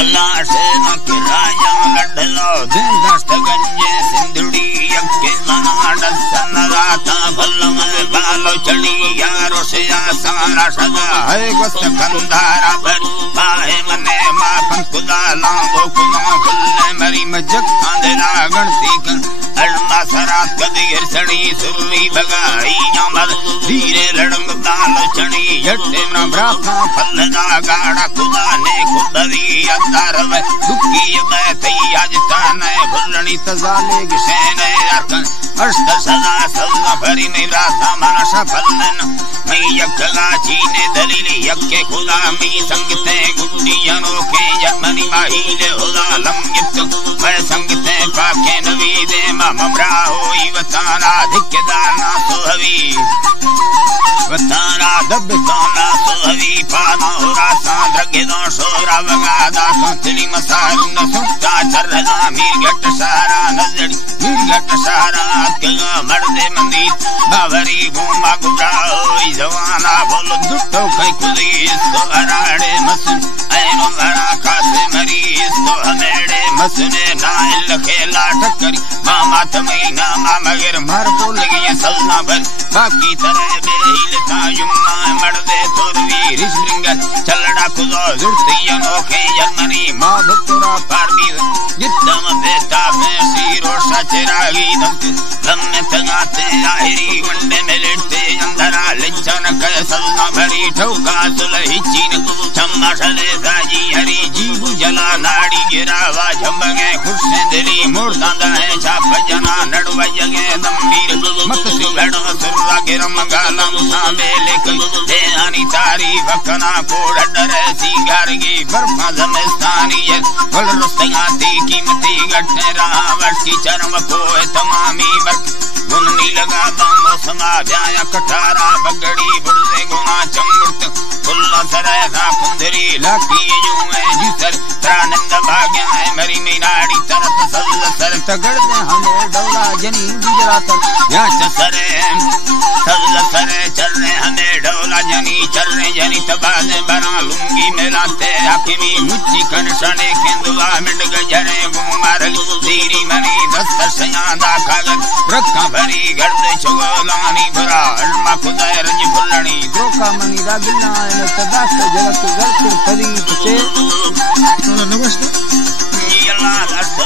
अल्लाह से न के राजा लड़लो दिन दस्त गंजे सिंधुड़ी यक्के नाड सनराता भल्लम बालो चढ़ी यारो से आसारा सदा है गोस्त कंधारा भर बाहे मने मापन खुदा लांगो कुना खुल्ले मरी मजक आंधेरा गणती कर अल्मा सरात कदीर सड़ी सुरली बगाई जामल धीरे लड़ंग दालो चढ़ी यट्टे न ब्राथा फलदा गाड़ा खुदा ने खुदरी अदार वे दुखी मैं थई आज ताने भुलनी तजाले गिसेने अरकन अष्ट सदा सल्ला भरी में राता माना सफलन मैं यक्का चीने दलीली यक्के खुदा मी संगते गुड्डी अनोखे जमनी माहीले खुदा लंगित मैं संगते पाके नवी दे ममरा होई वताना धिक्दाना सोहवी वताना दबताना सोहवी पाना होरा सांद्रगे दो शोरा वगादा संतली मसारू न सुट्टा चरना मीरगट सारा नजर मीरगट सारा कगा मर्दे मंदीत बावरी गोमा गुबरा होई जवाना बोलो दुट्टो कई खुदी सो अराड़े मसन ऐनो मरा खासे मरी सो हमेड़े मसने नाइल खेला टक्करी मामा तमई नामा मगर मर बोल गई सलना भर बाकी तरह बेहिल था युम्मा मर्दे तोरवी रिस्प्रिंगल चलड़ा खुदा जुड़ती अनोखे जर्मनी माँ भक्तरा पारबी जितम बेटा भैंसी रोशा चिरागी दंत लम्मे तगाते आहिरी वंडे में लेटते अंधरा लिच्छन कय सलना भरी ठौका सुलही चीन चम्मा शले राजी हरी जीव जला नाड़ी गिरावा झमगे खुर्से दिली मुर्दांदा है छाप जना नड़वा जगे दम्बीर मत सिलड़ो सुरला गिरम गालम सामे लेकर देहानी तारी वकना कोड़ डरे सी गारगी बर्फा जमेस्तानी ये वल रुस्तगाती कीमती गठे रावट की चरम कोए तमामी बक गुननी लगा दामो समा ब्याया कठारा बगड़ी बुड़से गुना चमड़त खुल्ला सरेसा कुंदरी लाठी जुए जिसर प्रानंद भाग्य है मरी मीनाड़ी तरत सल्ल सर तगड़ दे हमें डौला जनी गुजरात या चसरे सल्ल सरे चलने हमें डौला जनी चलने जनी तबाले बना लूंगी मेलाते हाकिमी मुच्ची कनशने केंदुआ मिंड गजरे गुमारल दीरी मनी दस्त सयादा कागज रखा भरी गर्दे चगोलानी भरा अल्मा खुदा रंज भुलनी द्रोखा मनी रागिला न तदास्त जगत गलत फरीद से नमस्ते अल्लाह दस्त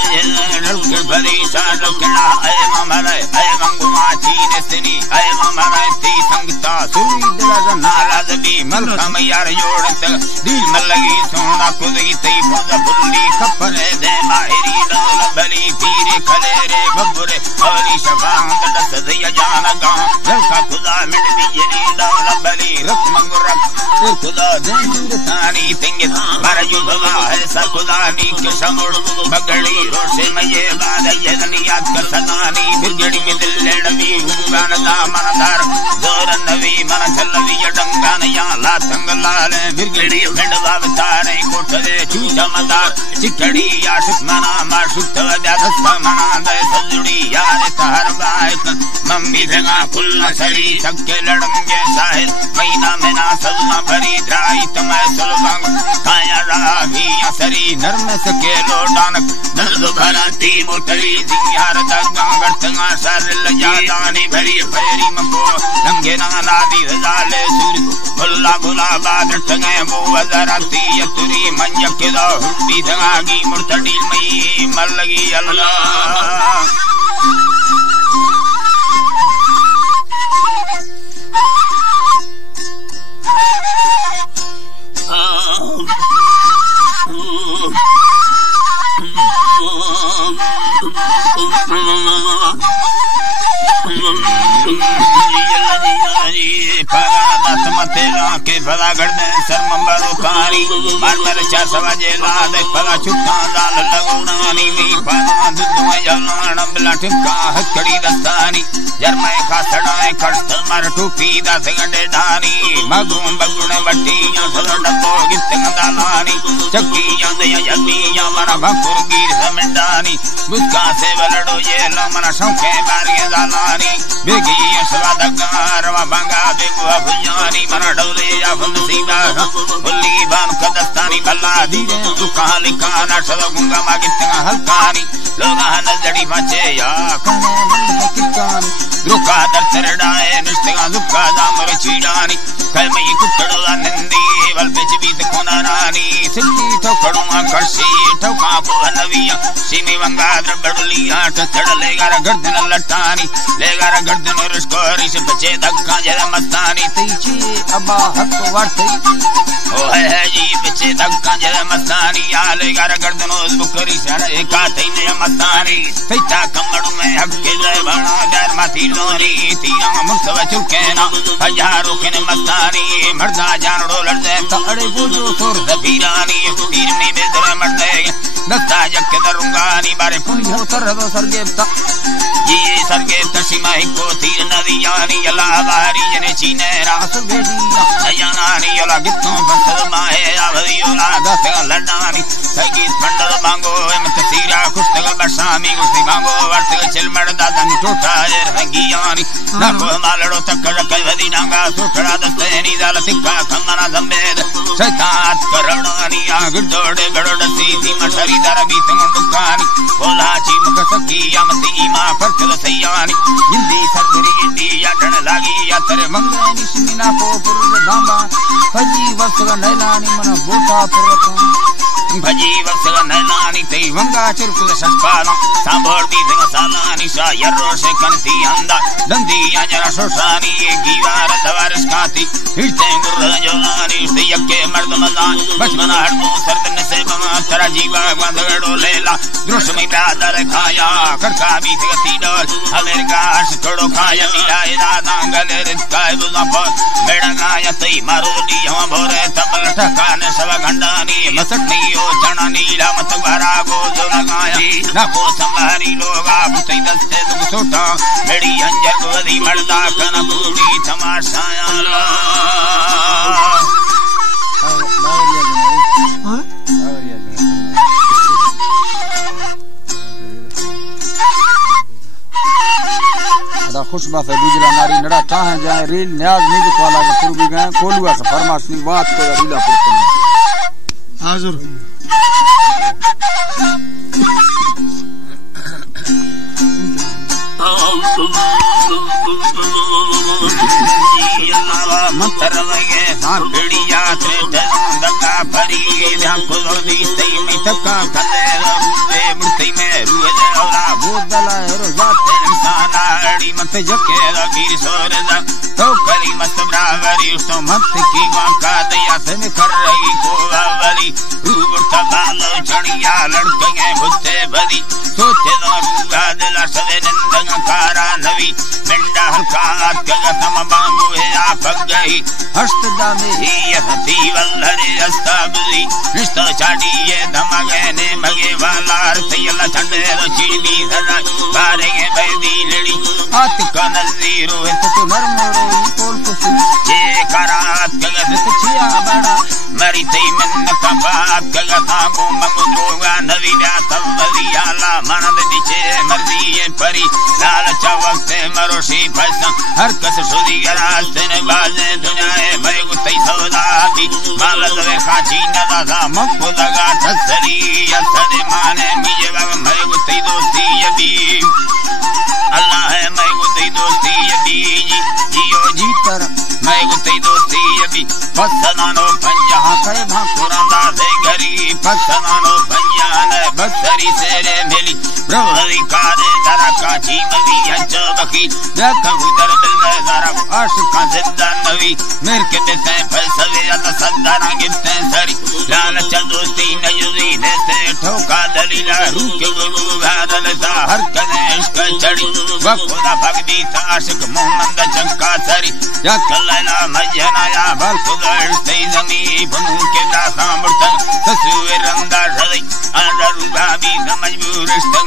लड़के भरी साड केड़ा ए ममरे ए मंगुमा चीने सिनी ए ममरे ती संगता सुई दिला नाराज भी मलखम यार जोड़त दिल में लगी सोना खुदी ती फुज भुल्ली खपरे दे माहिरी डोल भली पीरे खलेरे बबरे हरी शफांत दस दिया जान गा लड़का खुदा मिट भी जरी डोल भली रख मंगरक खुदा दे तानी तिंगे मार जो भवा है सा खुदा नी के समोड़ बगड़ी रोशे में ये बात ये दुनिया का सनानी बिरगड़ी में दिल लेडवी हुगान दा मनदार जोर नवी मन चलवी डंगान या ला तंगलाल बिरगड़ी भेंडवा तारे कोठरे चूचा मदार चिकड़ी या सुमना मा सुत व्याधस्ता मना दे सजुड़ी यार तार बाइक मम्मी भेगा खुल्ला सरी चक्के लड़ंगे साहिल महीना में ना सलना भरी ड्राई तमै सलवांग काया रागी या सरी नरम सके लोडान दर्द भराती मोटरी दियार दगा गटंगा सर लजादानी भरी फेरी मको लंगे ना नादी जाले सूर भुल्ला गुलाबा डटंगे वो वजराती यतुरी मंज के दा हुंडी दगागी मुर्तडी मई मलगी अल्लाह के भला गढ़ने सरमंबरो कारी मार मर चार सवाजे लाद भला छुट्टा दाल लगोनानी नी पाना दुदुए जलान बला ठिका हकड़ी दस्तानी जरमय खासड़ाए खड़त मर टूपी दस गंडे धानी मगुम बगुण बट्टियां सलंड तो गित गंदालानी चक्कियां दया जतियां मरा भकुर गिर समंडानी बुका से वलड़ो ये लमना शौके मारिए जालानी बेगी स्वादगार व भंगा बेगुआ भुजानी कना डोले या फनसीबा बुल्ली बान कदस्तानी भला दीरे दुका लिकाना सदा गुंगा मागितना हल्कानी लोगा नजड़ी बचे या कने मन किकानी दुका दरतरडाए निष्ठा दुका दामर चीडानी कमई कुटड़ो नंदी वल बेच बीत कोना रानी सिल्ली तो कड़ुआ करसी ठोका फुनविया सीमी वंगा द्रबड़लिया चढ़लेगा गर्दन लटानी लेगा गर्दन रिस्कोरी से बचे धक्का जरा मस्तानी तीची अब्बा हक वर्ती ओ है जी बचे धक्का जरा मस्तानी या लेगा गर्दन उस बुकरी से एका तैने मस्तानी तैता कमड़ू में हक के जय बना दर माथी लोरी तीरा मुक्तव चुकेना हजारों के मस्तानी मर्दा जानड़ो लड़े तड़े बुजो सुर दफीरानी तीर में बेदर मर्दे नस्ता जग के दरुंगानी बारे पुण्यो तरह सरगेप्ता ये सरगेप्ता सीमाई को तीर नदियानी यला बारी जने चीने रास भेदिया सयानानी यला गित्तों बंसर माहे आवरियोला दस लड़ानी सगी पंडर मांगो मत सीरा खुस्तग बरसामी गुस्ती मांगो वर्तग चिल मर्दा दन टोटा रंगियानी नाको मालड़ो तकड़ कवदी नांगा सुखड़ा दस्तनी दाल तिक्का कमना संवेद सतात करणानी आगड़ोड़े गड़ोड़सी सी मशरी दर बीत मुंडुकानी बोला जी मुख सकी यमती ईमा परचल सयानी हिंदी सरदरी इंडी या डण लागी या तेरे मंगनी सिमिना को पुर दांबा फजी वस्तग नैलानी मन बोटा पुरता भजी वत्सग नैलानी तई वंगा चुरकुल सस्पाला सांभोड़ दी सिंह सालानी सा यर्रो से कनसी अंदा दंदी आजरा सोसानी गीवार दवारस काती हिरते गुर्र जोलानी से यक्के मर्द मलान बचमना हड़मो सरदन से बमा तरा जीवा गंधड़ो लेला दृश्य में ब्रादर खाया करका भी सिगती डोल हलेर गाश थोड़ो खाया मिलाए दादा गले रिस्काय बुलापर बेड़ा गाया तई मारो दी हम भोरे तबल ठकाने सब घंडानी मसटनी जना नीला मत भरा गो जो लगाया ना को संभारी लोगा बुतई दस्ते तुम सोटा मेरी अंजर को दी मर्दा कन पूरी तमाशाया अदा खुश बात है गुजरा नारी नड़ा चाहे जाए रील न्याज नींद वाला के पूर्वी गए कोलुआ से फरमाश नी बात को रीला पुरस्कार हाजिर मंत्र लगे सांपड़िया थे दका भरी ध्यान को दी तई में तका कले रूपे मुर्ति में रुए औरा बोदला रोजाते इंसान आड़ी मत जके वीर सोरदा तो करी मस्त ब्रावरी उसो मत की वाका दया से कर रही को वावरी रूप तबालो चढ़िया लड़के बुते भरी सोचे ना रूगा दिला सवे नंदन कारा नवी मिंडा हल्का के तम बांगो है आप गई हस्तदा में ही हती वल्लरे अस्ताबली रिश्ता चाटी ये धमगे ने मगे वाला रतयला ठंडे चिड़ी धरा बारेंगे बैदी लड़ी हाथ का नजीरो है तो नरमरो कोल कुछ ये करात गगत छिया बड़ा मरी तई मन का बात गगता गो मंगोगा नवीरा तवली आला मनद दिचे मर्दी ये परी लाल चवक से मरोशी फसा हर कस सुदी रास्ते ने बाजे दुनिया भरे गुतई सौदाती मालद वे खाची नदा मक्को लगा थसरी असदे माने मिजे बाबा भरे गुतई दोस्ती यबी अल्लाह है मैं गुतई दोस्ती यबी जियो जीतर मैं गुतई दोस्ती यबी फसनानो पंजा करे भाकुरंदा से गरी फसनानो पंजा ने बसरी से रे मिली ब्रह्मरी कारे दरा काची मवी हंच बकी जक उधर दिल दरा आशिका जिंदा नवी मेर के देते फलसवे अत सदरा गिफ्ते सरी लाल दोस्ती नजुदी ने से ठोका दलीला रूह के गुरु गादल सा हर कने इश्क चढ़ी वखुदा भगदी आशिक मोहम्मद चंका सरी या कलैला मजनाया बल खुदा इस्ते जमी बनू के दासा मुर्तन तस्वीर अंदा रही अररुगा भी मजबूर इस्ते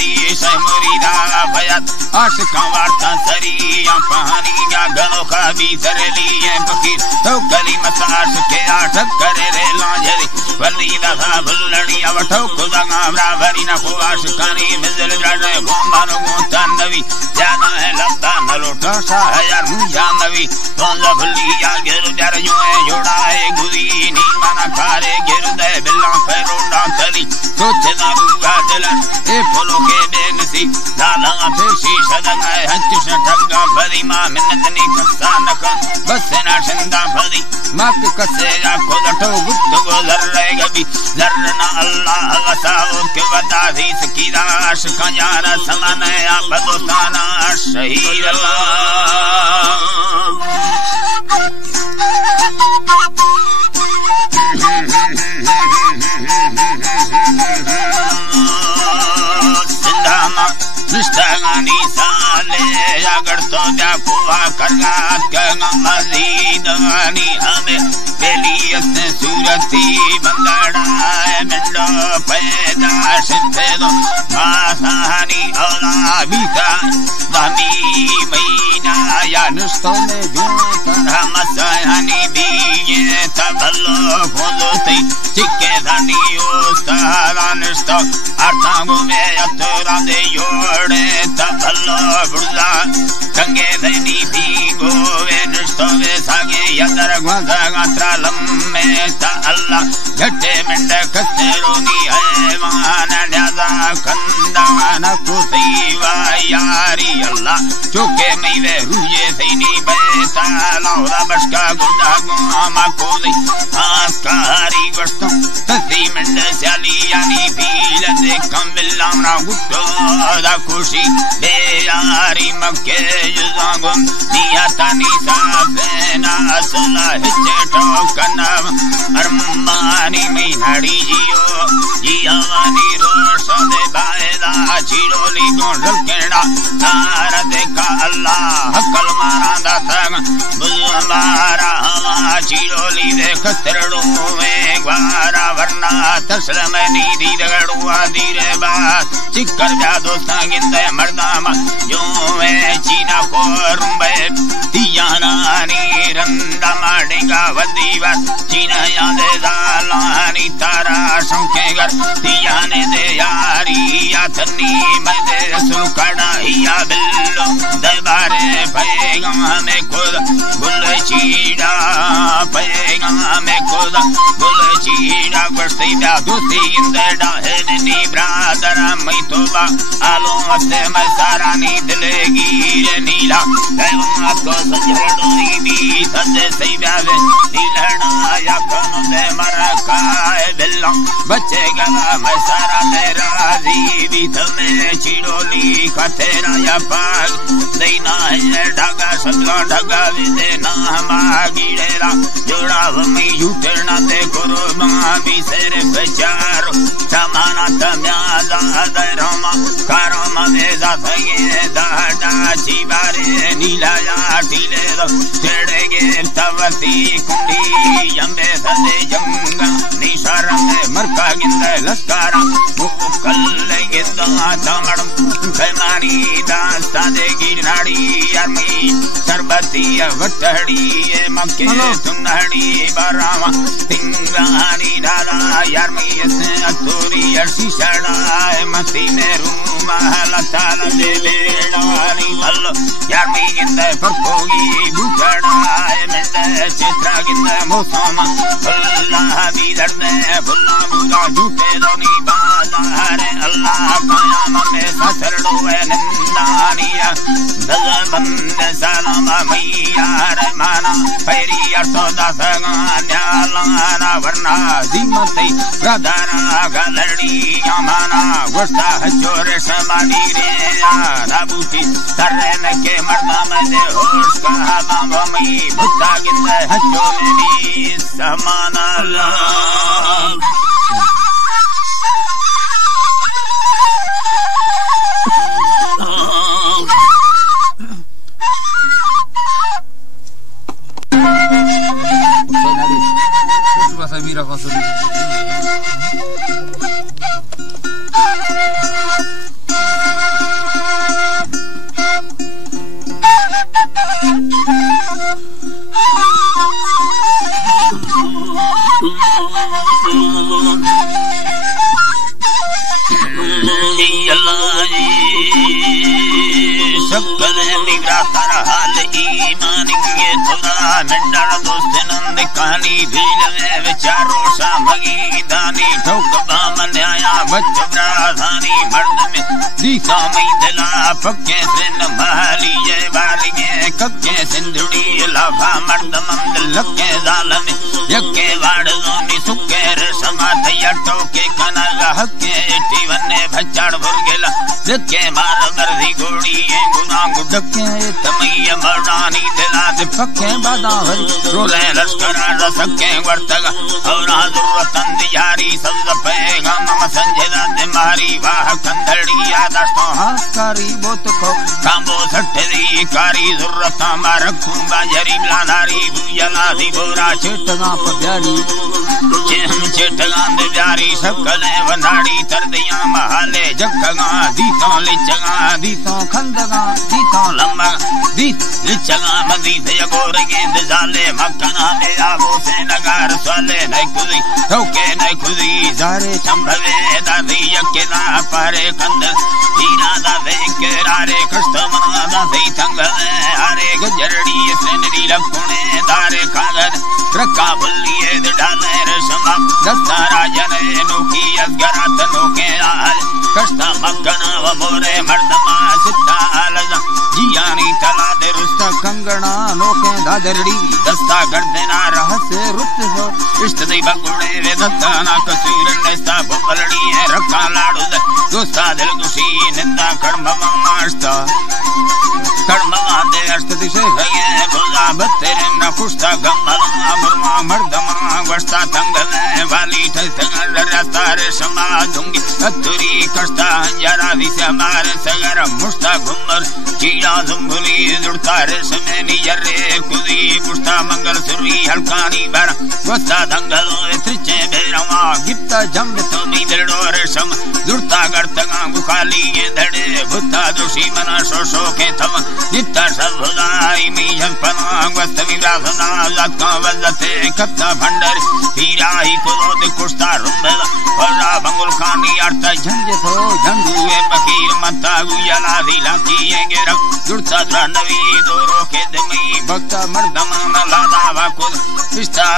दी समरीदा भयत आशिका वार्ता सरिया पहाड़िया गलो खाबी सरलिए फकीर तो कली मसाश के आठक करे रे लांजरी वली दहा भुल्लनी अवठो खुदा गामरा भरी न खुआश कानी मिजल राजे गोमानो गोता नवी जाना है लब्दा न लोटा सा है यार मुझा नवी तोला भुलिया गिर जार जो है जोड़ा है गुदी नी मना कारे गिर दे बिल्ला फेरोडा तली सोचे ना बुआ दिला ए फलो के बेनसी दाला फेशी सदन है हंच से ठगा भरी मां मिन्नत नी कस्तान का बस ना संदा भरी मत कसे या को लटो गुप्त को लर रहे गबी लरना अल्लाह वसाओ के वदा दी सकीदाश का यार समान है आप दोस्ताना शहीद निष्ठानी साले अगर तो जा कुआ करगात का मजीदानी हमें बेलियत सूरती बंदड़ा मिंडो पैदा सिद्धे दो मासानी औला बीता दामी महीना या नुस्तो में जो तरह मसानी बीजे तबलो खोलते चिक्के धानी उस्तारा नुस्तो अर्थांगो में अतरा दे योड़े तबलो बुर्जा कंगे धनी भीगो वे नुस्तो वे सागे यदर ग्वाजा गात्रा लम्मे ता अल्लाह झटे मिंड कसेरोनी है मान न्याजा कंदा न कुसीवा यारी अल्लाह चोके मीवे रुये सैनी बैसा लौरा बशका गुंडा गुमा कोली आस्कारी वस्तु तसी मिंड स्याली यानी भील दे कम बिल्लामना गुट्टो दा खुशी बे यारी मक्के जुजागुम नियतानी साफेना असला हिचे ठोकनम अरमानी में नड़ी जियो जियावानी रोशो दे बायदा चिरोली गोंडल केड़ा तार देखा अल्लाह हकल मारा दा संग बुलमारा हवा चिरोली देख तेरड़ो में ग्वारा वरना तस्लम नीदी दगड़ुआ धीरे बात चिक्कर जादो संगिंदे मर्दामा जो में चीना को रुंबे तियानानी रंदा माडेगा वदीवा चीना यादे दालानी तारा संकेगर तियाने दे यारी यातनी मदे सुलकड़ा हिया बिल्लो दरबारे पैगा में खुद गुल चीड़ा पैगा में खुद गुल चीड़ा बरसी ब्या दूसरी इंदड़ा है नी ब्रादर मैं तोबा आलो मस्ते मैं सारा नी दिलेगी रे नीला गैवा को सजड़ोरी भी सदे सही ब्यावे नीलड़ा या कौन दे मरा काए बिल्ला बच्चे गला मैं सारा तेरा जी तुम्हें चिड़ोली का तेरा या पाग देना है ढगा सदगा ढगा भी देना मागिड़ेरा जोड़ा हमें युटना दे करो मां भी सेरे बेचारो समाना तम्यादा दरमा कारमा मेजा थगे दादा चिबारे नीला या टीले दो तेड़ेगे तवती कुंडी यम्बे सदे जंगा निशार में मरका गिंदे लस्कारा मुकल गिंदा तमड़ कैमानी दास्ता दे गिरनाड़ी यारमी सरबती वटड़ी मक्के सुनहड़ी बारामा तिंगानी दादा यारमी से अतुरी अर्शी शड़ा मती में रूमा लताल दे लेड़ानी हल्लो यारमी गिंदे फरकोगी बुचड़ा मिंदे चित्रा गिंदे मौसम अल्लाह भी दर्दे भुल्ला बुगा झूठे दोनी बाजार अल्लाह कायाम में ससरड़ो है निंदानिया दलबंद सलाम मैया रहमाना पैरी अर्सो दसगान्या लाना वरना जिमते ब्रदरा गलड़ी यमाना गुस्सा हजोर समानी रे नाबूती तरन के मर्दा में दे होश का बाम मई भुता गिंदे हजो मेरी समाना Mira con su सकल निगरा तर हाल ईमान के थोड़ा मंडल दोस्त नंद कहानी भील में विचारो सामगी दानी ठोक बामन आया बच्च राधानी मर्द में दीसा में दिला पक्के से न माली ये बारी में कक्के सिंधुड़ी लाभा मर्द मंद लक्के जाल में यक्के वाड़ोनी सुक्के समात यटो के कनल हक्के टीवने भच्चाड़ भर गेला जक्के मार मर्दी घोड़ी गुना गुडक्के तमैया मर्दानी दिला से पक्के बादा हरी रोले लश्कर रसक्के वर्तगा और आदुरतन दियारी सब पैगा मम संजदा दे मारी वाह कंदड़ी आदस्तो हाकारी बोत को कांबो सट्टदी कारी जुरता मारखू बाजरी लानारी बुयला दी बोरा चेटगा प्यारी चेहम चेटगा दियारी सकले वनाड़ी तरदिया महाले जगगा दीता लिचगा दीता खंदगा दीता लम्मा दी लिचगा मदी से गोरगे जाले मक्कना में आगो से नगार साले नहीं खुदी ठोके नहीं खुदी जारे चंभवे दादी यकेला पारे कंद हीरा दादे के रारे कृष्ण मना दादे थंगले हरे गजरड़ी सेनरी लखुने दारे कागद रक्का बुल्लिए डाले रसमा दस्ता राजने नोकी अगरात नोके आल कृष्ण मक्कना व मोरे मर्दमा सिद्धा आलजा जियानी तला दे रुस्ता कंगना नोके दादरड़ी दस्ता गर्दना रहस्य रुत हो इष्ट दी बगुड़े वे दत्ताना कसूर नेस्ता बबलड़ी है रखा लाडू दे दोस्ता दिल खुशी निंदा कर्म मास्ता कर्म दे अष्ट दिशे गए भुजा बत्तेरे न खुशता गमला मरमा मर्दमा वस्ता तंगले वाली ठंगल रस्ता रे समा दूंगी अतुरी कष्टा हंजारा दिशा मारे सगर मुस्ता घुमर चीड़ा जुम्बुली जुड़ता रे समय निजरे खुदी पुष्टा मंगल सुरी हल्कानी बार वस्ता दंगलो त्रिचे बेरमा गिप्ता जंब तो नीदड़ो रे सम जुड़ता गर्तगा गुखाली ये धड़े भुत्ता दोषी मना शोशो के थम गिप्ता सबुदाई मी जंपना वस्त विरासना लक्का वल्लते कत्ता भंडर पीराई कुलोद कुष्टा रुंबल फला बंगुल खानी अर्ता झंझ थो झंडुए बकीर मत्ता गुयला दिला किए गेर जुड़ता द्रनवी दोरो के दमी भक्ता मर्दमा लादा वाकुद इष्टा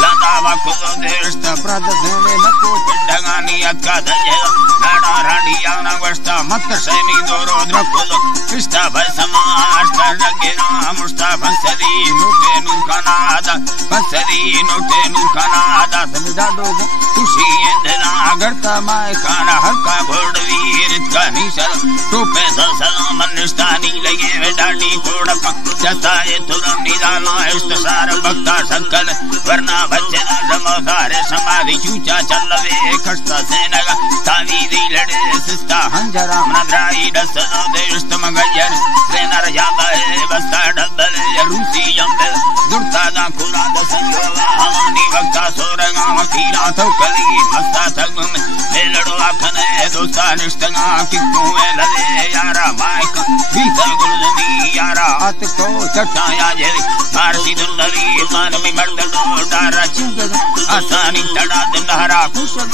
लादा वाकुद देष्टा प्रदसेने नको पिंडगानी अक्का दजे नाडा राडिया नवस्ता मत सेनी दोरो द्रकुद इष्टा भसमाष्टा नगेना मुष्टा फंसदी नोटे नुकानादा फंसदी नोटे नुकानादा समझाडो खुशी इंदना गड़ता माय काना हल्का घोड़वीर का निशल टोपे सलम निष्ठानी लगे डाडी कोड़क जताए तुरम निदाना इष्ट सार भक्ता संकल वरना बच्चना समोसारे समाधि चूचा चलवे खस्ता सेनगा तावी दी लड़े सिस्ता हंजरा मनद्राई दसनो देष्ट मगजर सेनर जाता है बस्ता डबल रूसी यंबल दुर्ता दा खुरा दसयोवा हमानी भक्ता सोरगा मकीरा तो कली मस्ता थगम मेलड़ो आखने दोस्ता निष्ठगा किक्को लले यारा माइक बीता गुलजमी यारा हाथ को चटाया जे मारती दुंदरी मान में मर्दनो डारा चिंगद आसानी तड़ा दंडहरा कुशल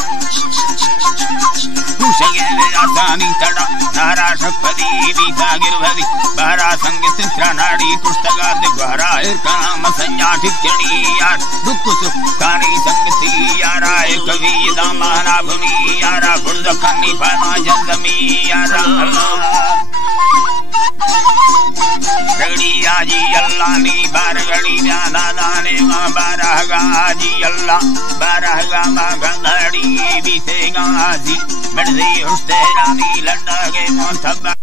कुशगे आसानी तड़ा नारा शक्ति बीता गिरवदी बारा संग सिंत्रा नाड़ी पुस्तका दिवारा काम संज्ञा ठिकणी यार दुख सुख कानी संगति यारा कवि दामाना भूमि यारा बुर्द खानी फाना जंदमी यारा रगड़ी आजी अल्लाह नी बारगड़ी जाना दाने मां बारहगा आजी अल्लाह बारहगा मां गंधड़ी बीते गाजी मर्दी उस्ते रानी लंडा के मोहब्बत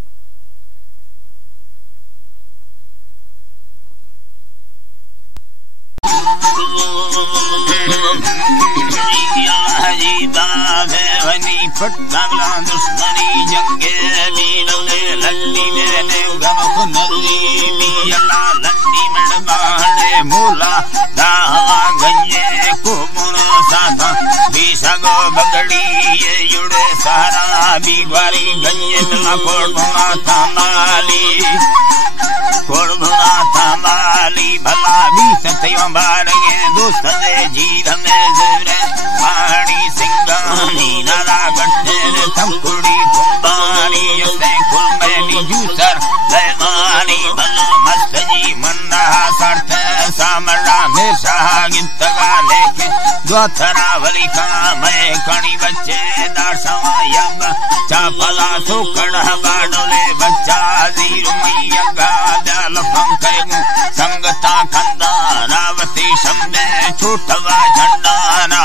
फटकावला दुश्मनी जंगे बीनले लल्ली मेरे गमक नदी बियला लल्ली मड़बाड़े मोला दावा गंजे को मुनो साधा सगो बगड़ी ये जुड़े सारा बीवारी गंजे मिला कोड़ना थामाली भला भी सत्यों बारगे दोस्त दे जीर में जुरे माड़ी सिंगानी नारा गट्टे थकुड़ी कुंबानी यसे कुल में निजूसर लेमानी भला मस्त जी मन्ना सर्थ सामरा में शागितगा लेके द्वाथरा वली का मैं कणी बच्चे दासवा यब चाफला सुकड़ा बाडोले बच्चा जीर मैया गादल पंकरेगु संगता खंदा रावती शम्बे छोटवा झंडाना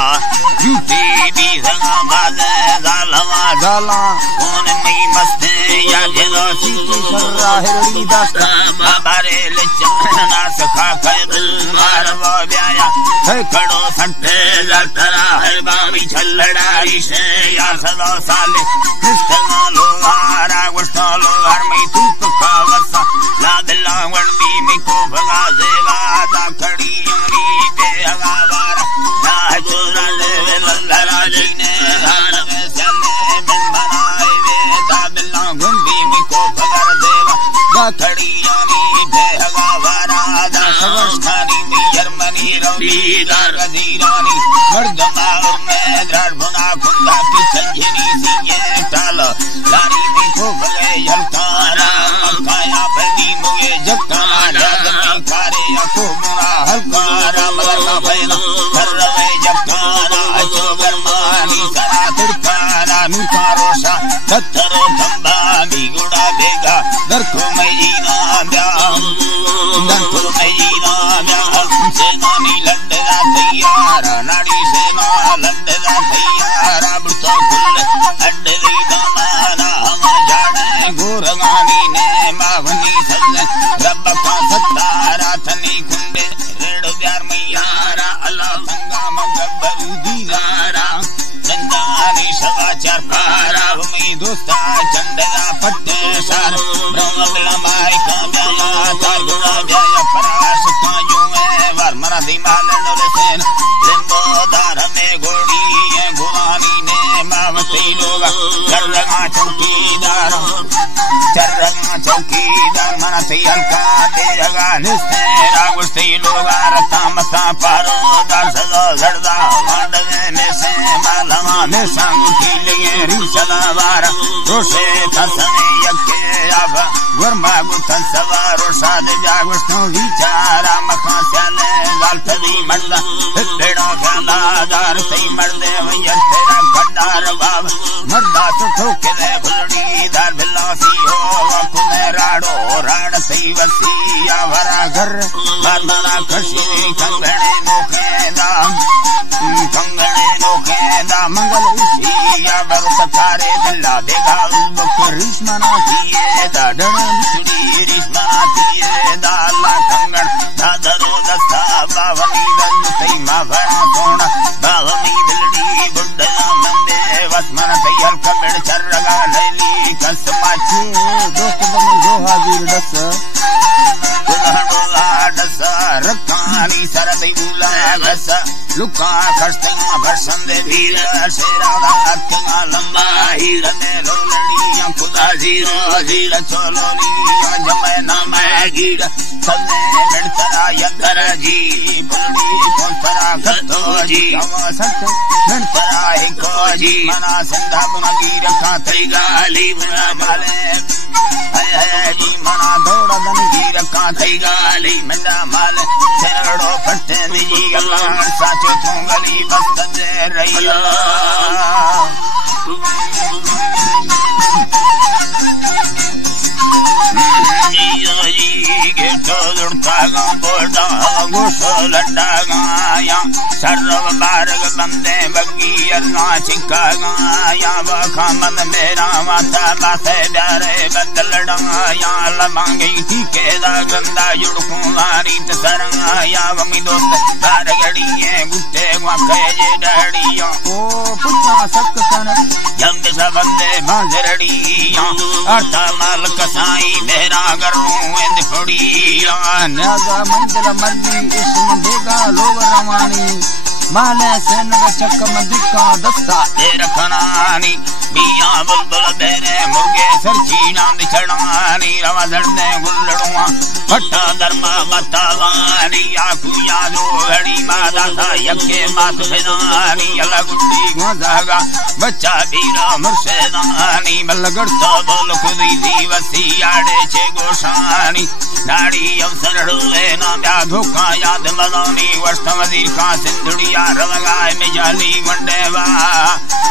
झूठी दी संगा बाजे जालवा जाला कौन मई मस्ते या जेलो सीती सर्रा हिरड़ी दास्ता बाबारे लचना सखा खैद मारवा ब्याया है खड़ो संटे लतरा हर बामी छल्लड़ाई से या सदा साले कृष्णा लोहारा गुस्ता लोहार मई तूप खावसा लादला वणबी में को भगा सेवा दा खड़ी अंगली पे हगावारा ना चोरा देवे लल्लरा जीने हार में सले बिन बनाए वे दा बिल्ला गुंबी में को भगा देवा दा खड़ी अंगली पे हगावारा दा सवस्तानी में जर्मनी रवि दा गजीरानी मर्दमा में द्राड़ बुना खुंदा की संजनी सिंह टाल लारी में को भगे यलकारा मखाया फगी मुगे जक्काना जगमी कारे को मुना हलकारा मगरना भैना करवे जक्काना अचो गरमानी सरा तिरकारा नुकारोशा सत्तरो धंबा बिगुड़ा बेगा दरको मईना ब्याम दरको मईना ब्याम सेनानी लड़ना तैयार नाड़ी सेना लड़ना तैयार बुढ़तो कुल अड्डली दामाना हम जाने गोरगानी ने मावनी सजन रब का सत्तारा थनी कुंडे रेड़ प्यार मैयारा अल्लाह संगा मगबरू दीगारा चंदानी सवा चार पारा वमी दोस्ता चंडला पट्टे सार ब्रह्मला माई का ब्याला तार गुना ब्याया परास कायों में वार मरा दिमाल नोले सेन लिंबो दार में गोड़ी है गुरानी ने मावती लोगा चरगा चौकीदार मना से हल्का तेरगा निस्तेरा गुस्ती लोगा रता मता पारो दार सदा जड़दा वांडवे में से मालवा में सांगुठी लगे रिसला वारा रोशे थसने यके अब वर्मा गुथन सवारो साद जागुस्तो विचारा मखा स्याले गालतवी मर्दा बेड़ा ख्याला दार सही मर्दे वयन तेरा खंडार बाब मर्दा तो ठोके दे भुलड़ी दार बिल्लासी हो वकुने राड़ो राड़ सही वसिया भरा घर मर्दना खशी कंगणे नोखेदा मंगल उसिया बर सकारे बिल्ला बेगा बुक रिश्मना किए दा डण बिछड़ी रिश्मना किए दा ला कंगण दादरो दस्ता बावनी दल सही मा भरा सोना बावनी बिलड़ी बुड्डला मंदे वसमन तैयार कबड़ चरगा लैली कसमाची दोस्त बने दो हाजिर दस रखानी सरदी बुला घस लुका खस्तिया भरसन दे भीर शेरादा अत्तिया लंबा हीर में लोलड़ियां खुदा जीरो जीर चोलोलियां जमे नामे गीड़ सन्ने मिड़तरा यकर जी बुलड़ी पोतरा खत्तो जी हवा सत्त मिड़तरा हिको जी मना सिंधा बुनगी रखा थई गाली बुना माले जी मना दौड़ा दनगी रखा थई गाली मिंडा माल चरड़ो फटे मिजी अल्लाह साचे थोंगली बस्त दे रैया सर्व बारग बंदे बगी अल्लाह चिका गाया बखा मन मेरा माता बासे प्यारे बदल डाया लमांगी ठीकेदा गंदा युड़कुआरी तसराया वमी दोस्त बारगड़िए गुट्टे वाके जे डड़िया ओ पुत्रा सक सन जंग सबंदे बांजरड़िया अर्था माल कसाई मेरा गरू इंद फड़िया नागा मंदिर मर्जी इसम बेगा लोग रवानी माले से नग चकम दिक्का दस्ता दे रखनानी बिया बुलबुल बेरे मुर्गे सरची नांद चढ़ानी रवा जड़ने गुल्लड़ुआ फट्टा धर्मा बतावानी आखू यादो घड़ी मादा सा यके मात फिदानी अला गुड्डी गोजागा बच्चा बीरा मुर्शेदानी बल्लगड़ तो बोल खुदी दी वसी आड़े छे गोशानी दाड़ी अवसर हुए ना ब्या धोखा याद मदानी वर्ष वजीर का सिंधुड़िया रवगाय में जाली वंडेवा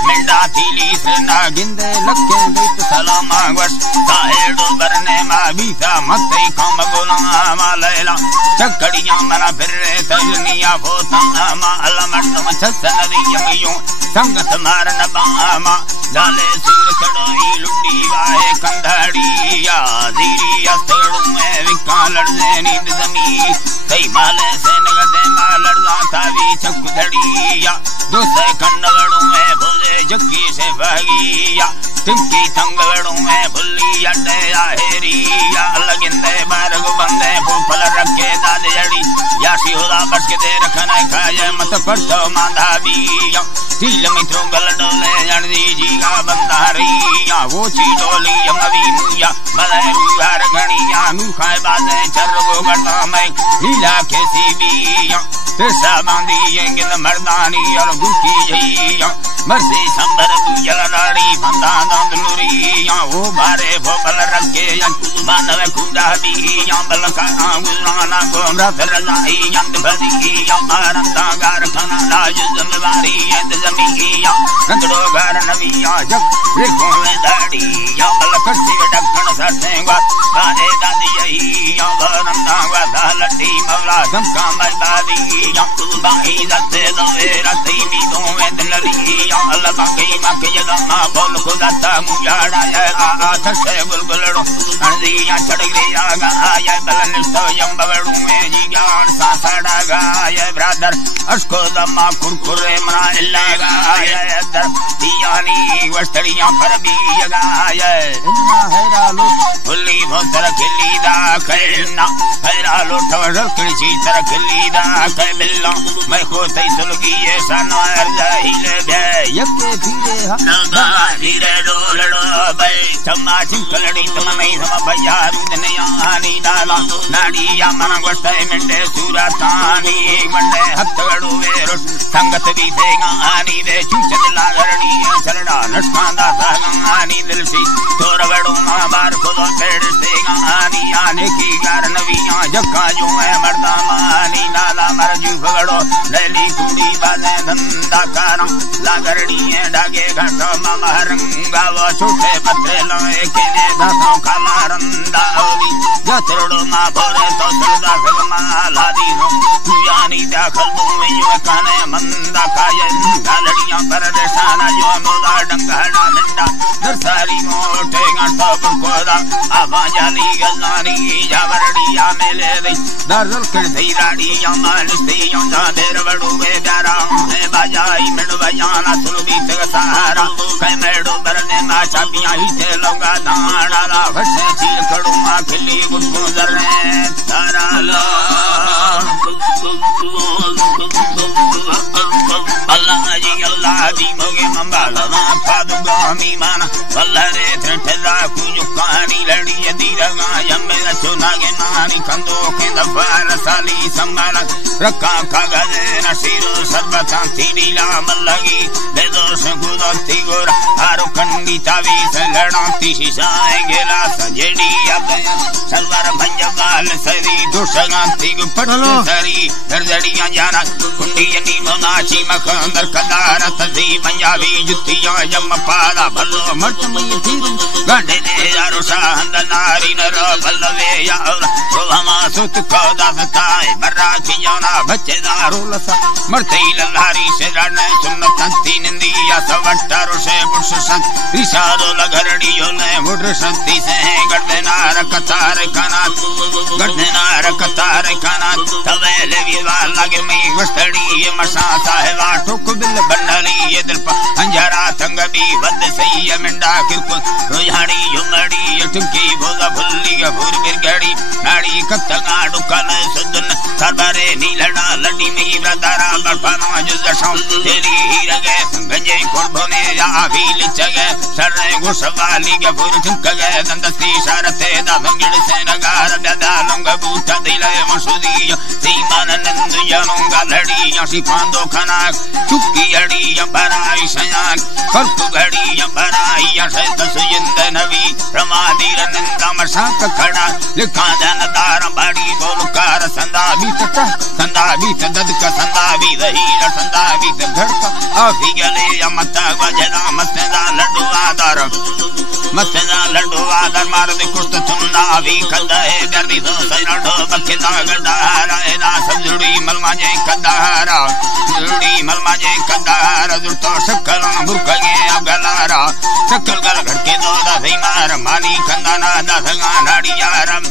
मिंडा थीली से ना गिंदे लक्के बेत सलामा वर्ष साहेडो बरने मा बीता मत्ते कम गुना मा लैला चकड़ियां मरा फिरे सजनिया फोता मा अलमट छसन दियमियो संगत मारन बामा जाले सूर चढ़ाई लुड्डी वाए कंधड़िया जीरी अस्तड़ू में विका लड़ने नींद जमी कई माले से नगदे मा लड़ना तावी चकुधड़िया दूसरे कंडवड़ू में भोले जक्की से भागिया तिमकी तंगवड़ू में भुल्ली अड्डे हेरिया लगिंदे बारग बंदे फूफल रखे दाद जड़ी याशी होदा बच के दे रखने खाए मत परतो मांधा बिया तिल मित्रों गल डोले जड़ी जीगा बंदारिया वो ची डोली अमवी मुया मलेरू हर घणिया नूर खाए बाजे चरगो गटा में लीला के सीबिया तिरसा बांधी यंगिन मर्दानी और गुकी जइया मर्सी संबर तू जलनाड़ी बंदा दांदलुरिया वो बारे भोपल रखे बांधव कुड़ा बिया बलका गुलाना गोमरा फिरलाई यंद भदिया मारंदा गार खाना लाज जमवारी यंद जमिया रंगड़ो गार नबिया जग रेखों में दाड़िया बलकर से डक्कन सटेंगा बाने दादी यहिया बरंदा वादा लट्टी मौला धमका मरबादिया बाई दते दोए रती मी दोए दिलरिया अल्लाह की मके यदमा बोल खुदा मुयाड़ा या आठ से गुलगुलड़ो अंदिया चढ़ गया गाय बलन तो यंबवड़ू में जीगान सासड़ा गाय ब्रदर अस्को दमा कुरकुरे मना लगाय दर दियानी वस्तरियां पर भी गाय इन्ना हैरा लो फुल्ली भोतर खिली दा कहना हैरा लो ठवड़ किसी तरह खिली दा कह बिल्ला मैं को तई सुलगी ऐसा नर जाहिले बे यके धीरे हा धीरे डोलड़ो बे चम्मा चिंकलड़ी तमनै सम बयारू दनिया आनी नाला नाड़िया मन गोष्ठे मिंडे सूरतानी मंडे हत्तगड़ो वेरो संगत भी देगा आनी दे चूचत लागरणी चलड़ा नस्कांदा सागानी दिल सी तोरवड़ो बार खुदा पेड़ देगा आनी आने की कारण विया जक्का जो है मर्दा मानी नाला मरजू भगड़ो लैली कुड़ी बाजे धंधा कारा लागरणी डागे घाटो महरंगा वो छोटे पत्रे लोए केने दासों खाला रंदा ओली जतरड़ो मा भोरे तो सलदा खलमा लादी हो यानी दाखल में यो काने मंदा काये गालड़ियां पर देसाना जो मोदा डंगाड़ा मिंडा दरसारी मोटे गाटो कोदा आवा जाली गजानी जावरड़िया मेले दे दरल कर धीराड़ियां मानस्ते यो देर बड़ो वे प्यारा है बाजाई मिड बयाना सुलबी तक सहारा कई मेडो बरने मा चाबियां ही ते लंगा दाड़ा फसे चील कड़ो मा खिली गुडगु दरने तारा ला अल्लाह जी मोगे मंबाला ना पादु गामी माना वल्लरे त्रेठला कुजु कहानी लड़ी दीरगा यम्मे चुनागे मानी कंदो के दफार साली संभाला रखा कागजे नसीरो सर्वता तीला मल्लगी दे दोष गुदती गोर आरो कंडी तावी से लड़ाती शिशाए गेला सजेड़ी अब सलवार भंजवाल सरी दुष्गांती पट सरी दरजड़ियां जाना कुंडी नी मोनाची मखंदर कदार तजी पंजाबी जुतियां जम पादा भलो मट मई तीर गांडे ने यारो शाहंद नारी नर भलवे यार रोहमा सुत को दासताए बर्रा चियाना बच्चेदारो लसा मरते लल्हारी से रने सुन्नत तीन दिया सवट्टर से बुर्सन रिसारो लगरड़ियों ने बुर्सन से गढ़नार कतार कनात गढ़नार कतार कनात तवेले विवाल लगे में वस्तड़ी मसा साहेबा ठुक बिल बनली ये दिल पर अंजरा तंगबी वद सही मिंडा किरकुल रोजाड़ी युमड़ी टुकी भोगा भुल्ली भूर बिरगड़ी नाड़ी कत्तगा डुकन सुदन सरबरे नीलड़ा लड़ी में ब्रदरा बरफाना जुजशम तेरी हीरगे गंजे कोरबने या आविल चगे सरने गुसवाली के भूर ठुकगे दंदस्ती शरते दा भंगिड़ से नगार ददा लंग बूटा दिले मसुदी सीमान नंद जनोंगा लड़ी सिफांदो खाना चुक्की अड़ी बराई सयान कर्प घड़ी बराई सत सुजिंद नवी रमादीर निंदा मसाक खड़ा लिखा जनदार बाड़ी बोलकार संदा बीत ददक संदा भी रही संदा भी धड़का आफी गले मता वजना मतना लड्डू आदर मार दे कुस्त चुंदा भी खंदा है दर्दी तो सैनडो बखदा गंडारा ना समझुड़ी मलमा जे कदारा जुड़ी मलमा जे कदारा जुड़तो शकल मुर्खगे अगलारा शकल गल घड़के दो दा मार माली खंदा ना दा संगा नाड़ी यारम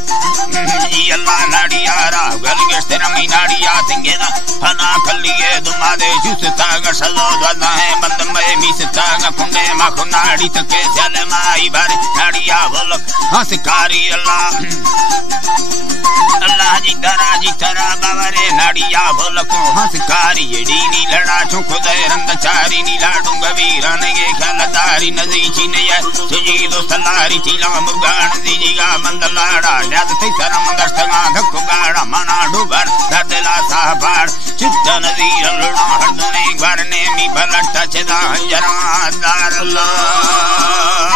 जी अल्लाह नाड़ी यारा गल गेस्तेरा मी नाड़ी या सिंगेदा फना खल्लिए दुमादे जुसता गसलो दना है बंद में मीसता कुंडे मा खुनाड़ी तके चले माई बारे नाड़िया बोल हंसकारी अल्लाह जी तरा बावरे नाड़िया बोल को हंसकारी डी नी लड़ा चुखदे रंग चारी नी लाडूंग वीरन ये खलदारी नजी चिनया तुजी दो सलारी चिला मुगान दीजिगा मंदलाड़ा न्याद ते शरम दस्तगा धक्को गाड़ा मना डुबर ददला साबाड़ चित्त नदी लड़ा हरदने घरने मी बलट छदा हंजरा दार अल्लाह